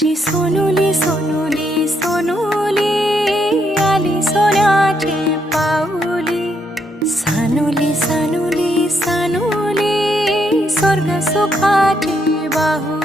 माझी सोनुली सोनुली सोनुली आली सोन्याची पाऊली। सानुली सानुली सानुली स्वर्ग सुखाची बाहुली।